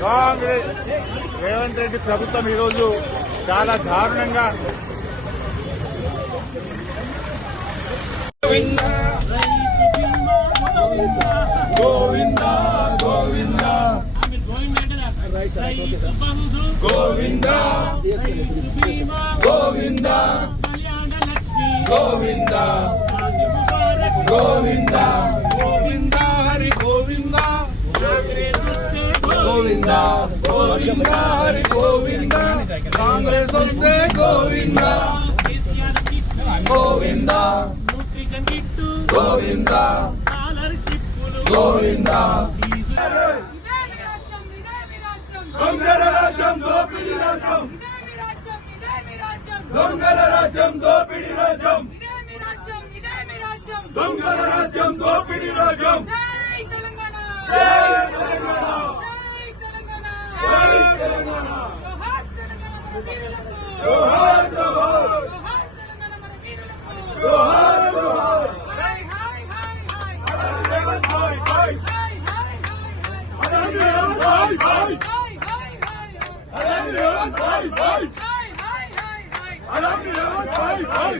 కాంగ్రెస్ రేవంత్ రెడ్డి ప్రభుత్వం ఈరోజు చాలా దారుణంగా గోవిందా గోవిందా గోవిందా గోవిందా గోవిందా గోవిందా గోవిందా హరి గోవిందా గోవిందా గోవిందా హరి గోవిందా కాంగ్రెస్ వస్తే గోవిందా గోవిందా గోవిందా గోవిందా దొంగల రాజ్యం దోపిడీ రాజ్యం దొంగల రాజ్యం దోపిడీ రాజ్యం దొంగల రాజ్యం దోపిడీ రాజ్యం జై తెలంగాణ జై తెలంగాణ జోహార్ జోహార్ జోహార్ జోహార్ రేవంత్ భాయ్ భాయ్ రేవంత్ భాయ్ భాయ్ రేవంత్ భాయ్ భాయ్ రేవంత్ భాయ్ భాయ్